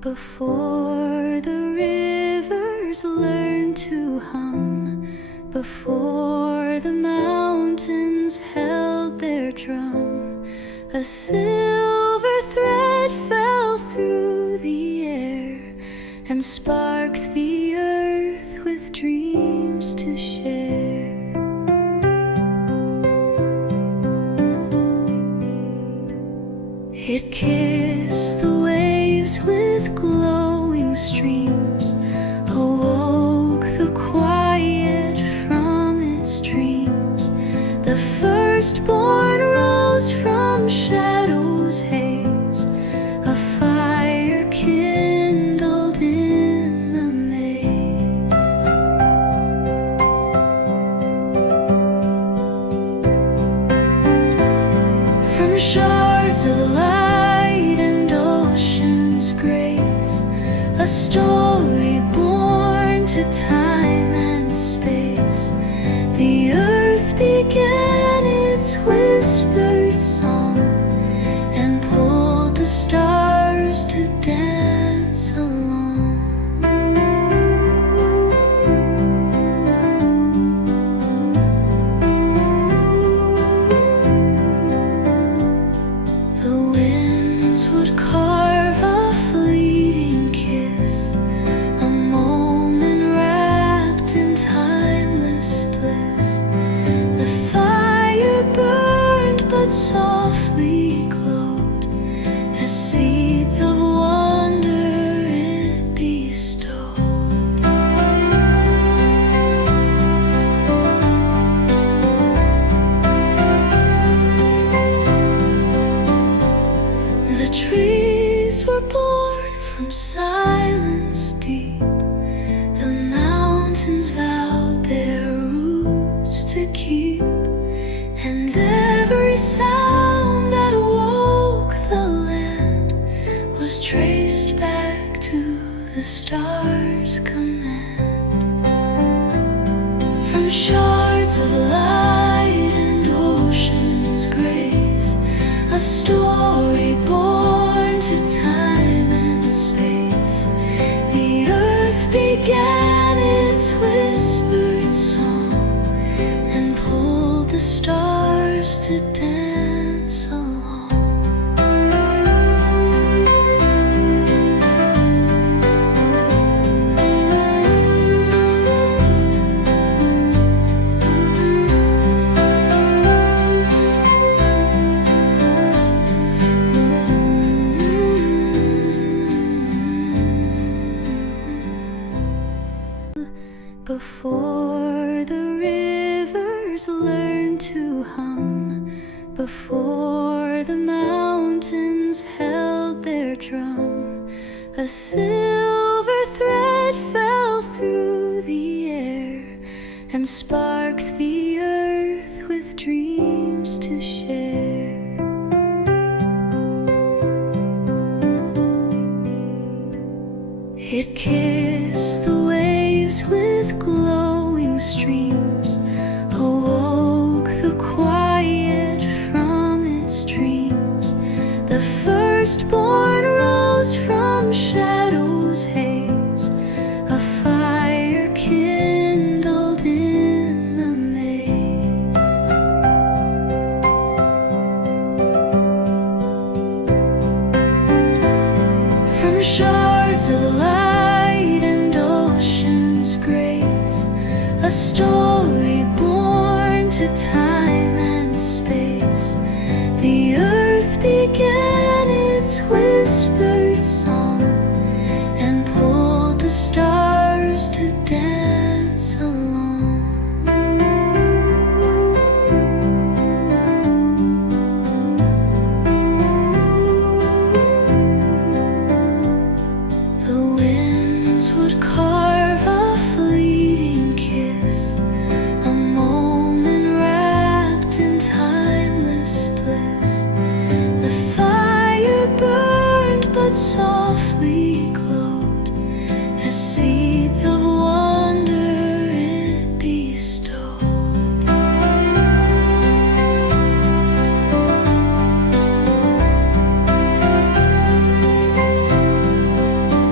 Before the rivers learned to hum, before the mountains held their drum, a silver thread fell through the air and sparked the earth with dreams to share. It kissed the waves with glowing streams, awoke the quiet from its dreams. The firstborn rose from shadow's haze, a fire kindled in the maze. From shards of light and ocean's grace, a story born to time and space. The earth began its whispered song and pulled the stars to dance along. The winds would carve a fleeting kiss, a moment wrapped in timeless bliss. The fire burned but softly glowed, as seeds of wonder it bestowed. The trees were born from silence deep. The mountains vowed their roots to keep, and every sound that woke the land was traced back to the stars' command. From shards of light and ocean's grace, a story born to time and space. The earth began its whispered song and pulled the stars to dance along. Before the rivers learned to hum, before the mountains held their drum, a silver thread fell through the air and sparked the earth with dreams to share. It kissed the waves with glowing streams, awoke the quiet from its dreams. The firstborn rose from shadow's haze, a fire kindled in the maze. From shards of light and ocean's grace, a story born to time and space. The earth began its whispered song and pulled the stars to dance along. The winds would carve a fleeting kiss, a moment wrapped in timeless bliss. The fire burned but softly glowed, as seeds of wonder it bestowed.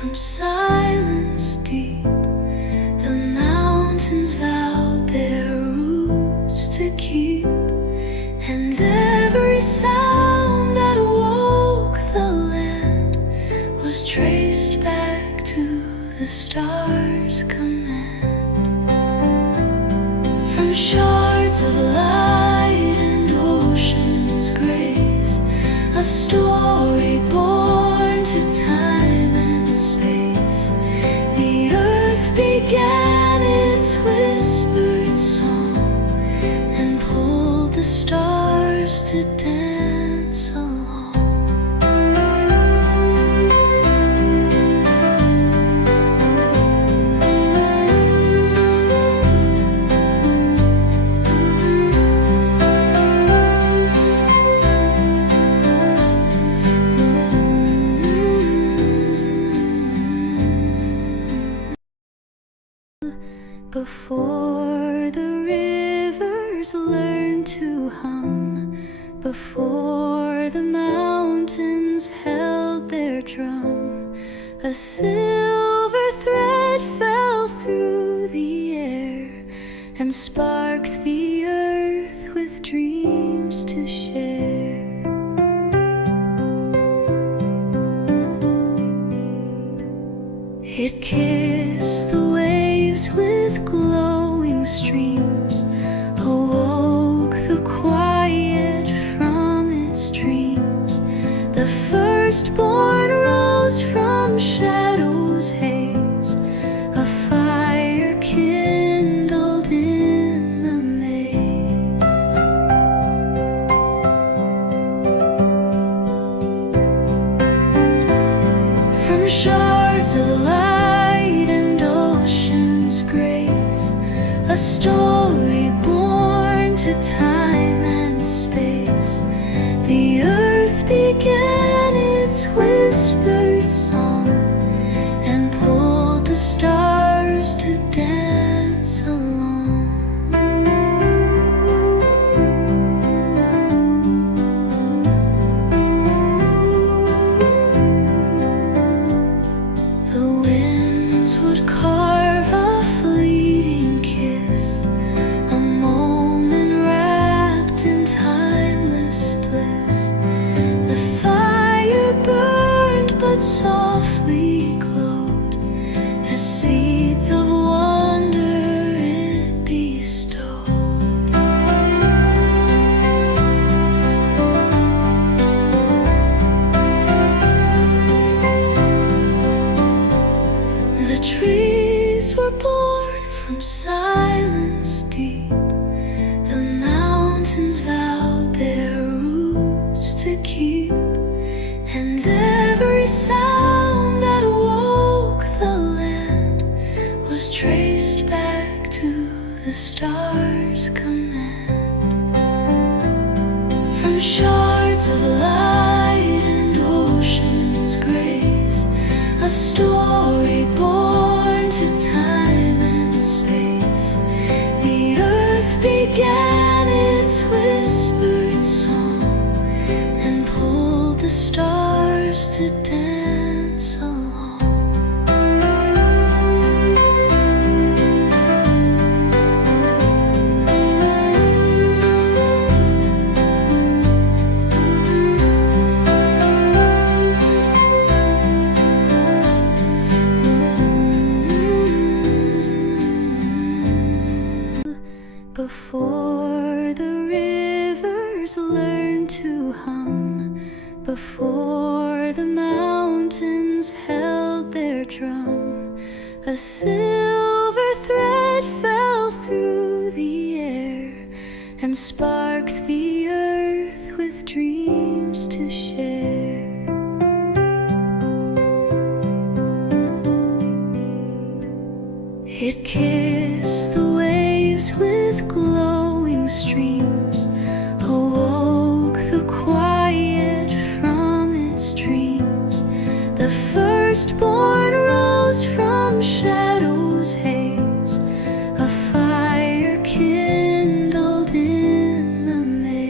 from silence deep. The mountains vowed their roots to keep, and every sound that woke the land was traced back to the stars' command. From shards of light and ocean's grace, a story born to time and space. The earth began its whispered song and pulled the stars to dance along. Before the rivers learned to hum, before the mountains held their drum, a silver thread fell through the air and sparked the earth with dreams to share. It kissed the waves with glowing streams, awoke the quiet from its dreams. The firstborn rose from shadow's haze, a fire kindled in the maze. From shards of light and ocean's grace, a story born to time and space. The earth began its whispered song and pulled the stars to dance along. The winds would carve a fleeting kiss, a moment wrapped in timeless bliss. The fire burned but softly glowed, as seeds of wonder it bestowed. The trees were born from silence deep. The mountains vowed their roots to keep, and every sound that woke the land was traced back to the stars' command. From shards of light and ocean's grace, a story born to time and space. The earth began its whispered song and pulled the stars to dance along. Before the rivers learned to hum, before the mountains held their drum, a silver thread fell through the air and sparked the earth with dreams to share. It kissed the waves with glowing streams, awoke the quiet from its dreams. The firstborn rose from shadow's haze, a fire kindled in the maze.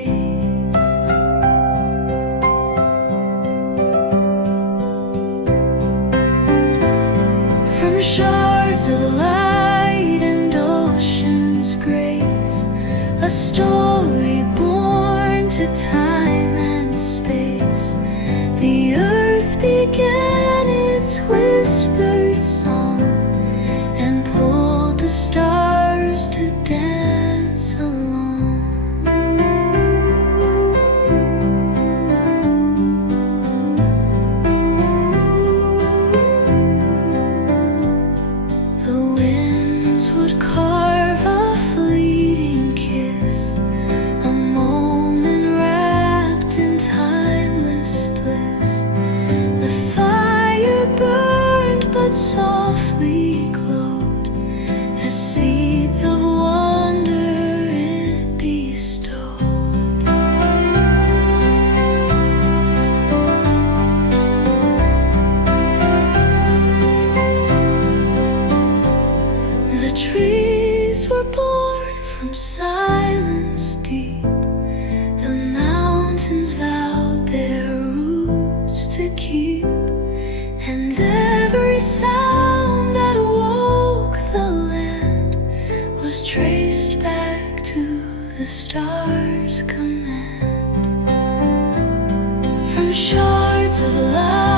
story born to time and space. The earth began its whispered song and pulled the stars to dance along. The winds would carve a fleeting kiss, a moment wrapped in timeless bliss. The fire burned but softly glowed as seeds of wonder it bestowed. The trees were born from silence deep. The mountains vowed their roots to keep, and every sound that woke the land was traced back to the stars' command. From shards of light